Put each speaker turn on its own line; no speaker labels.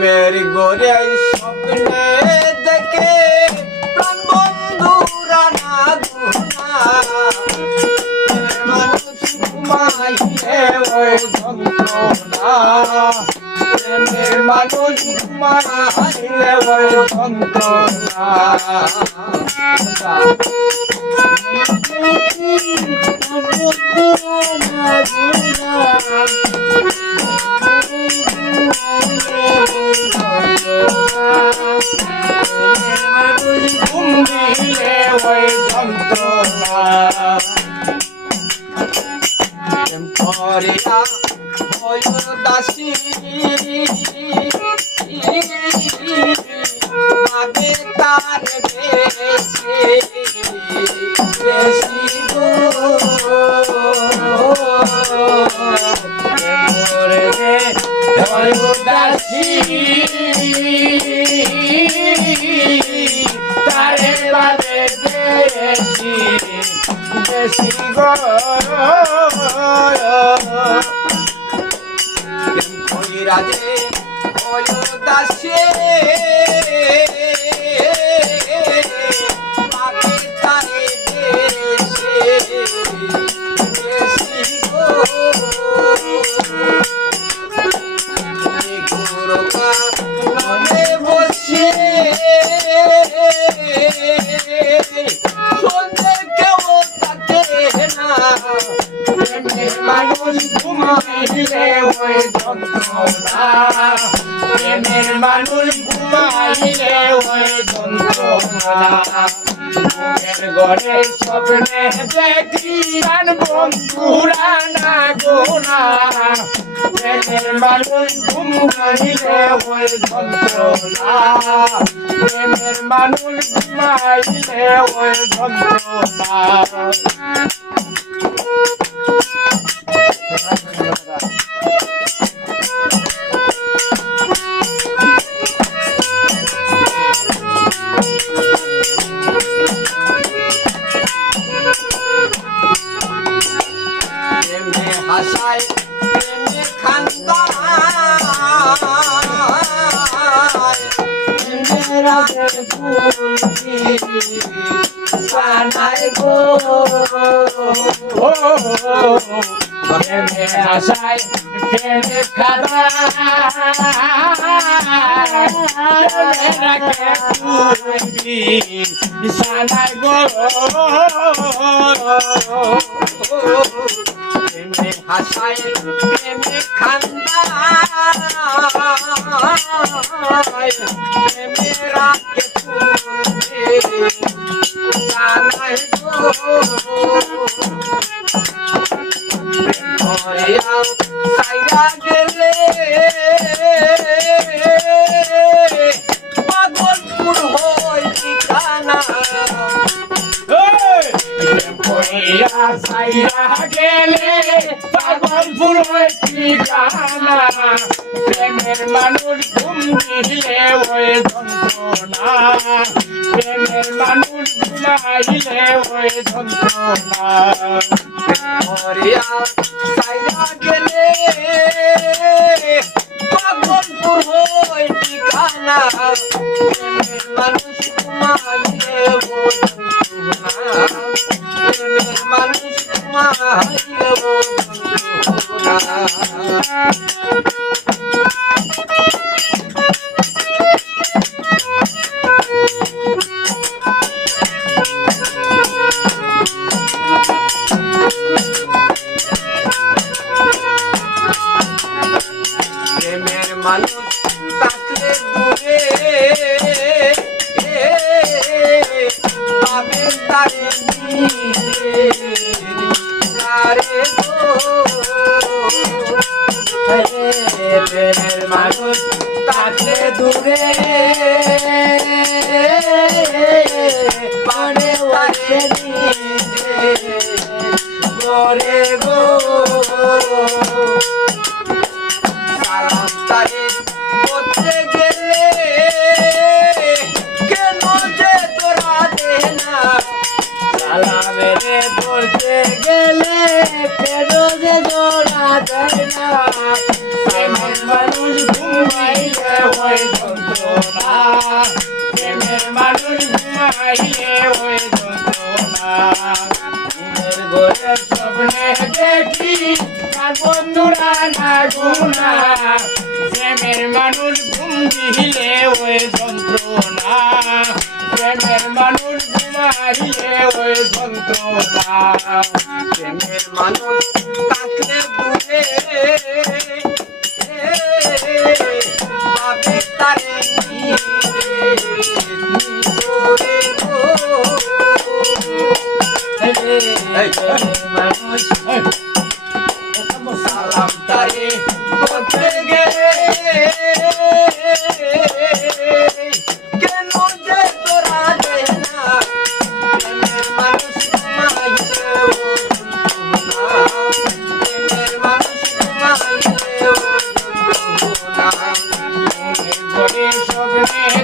Mary গোরে স্বপ্নে দেখে প্রাণ বন্ধুরা না গুনা। মানুষ ঘুমাইলে ওই যন্ত্রণা। প্রেমের মানুষ ঘুমাইলে যন্ত্রণা করিয়া হয় দাসী তার ওই দাসে তারে মানুষ ঘুমাইলে ওই যন্ত্রণা প্রেমের মানুষ ঘুমাইলে ওই যন্ত্রণা বুকের স্বপ্নে দেখি গান বন্ধুরা না গোনা প্রেমের মানুষ ঘুমাইলে ওই যন্ত্রণা প্রেমের মানুষ ঘুমাইলে ওই যন্ত্রণা প্রেমে হাসায় প্রেমে খান্দায় প্রেমে গো প্রেমে সানায় গো প্রেমে হাসায় প্রেমে খান্দায় গেলে পাগলপুর ঠিকানা প্রেমের মানুষ ঘুম দিলে ওই যন্ত্রণা প্রেমের মানুষ ঘুমাইলে ওই যন্ত্রণা ঠিকানা প্রেমের মানুষ মানুষ তাকে দূরে পাবে তারে দেয় না প্রেমের মানুষ ঘুমাইলে হয়
যন্ত্রণা প্রেমের মানুষ ঘুমাইলে ওই যন্ত্রণা ঘুমের ঘরে স্বপ্নে দেখি আর বন্ধুরা না গুনা প্রেমের মানুষ ঘুম দিলে ওই যন্ত্রণা প্রেমের মানুষ ঘুমাইলে ওই যন্ত্রণা
প্রেমের মানুষ মানুষ সালাম তারে করতে গেলে, কেন যে তোরা দে না। প্রেমের মানুষ ঘুমাইলে প্রেমের মানুষ
ঘুমের ঘরে স্বপ্নে দেখি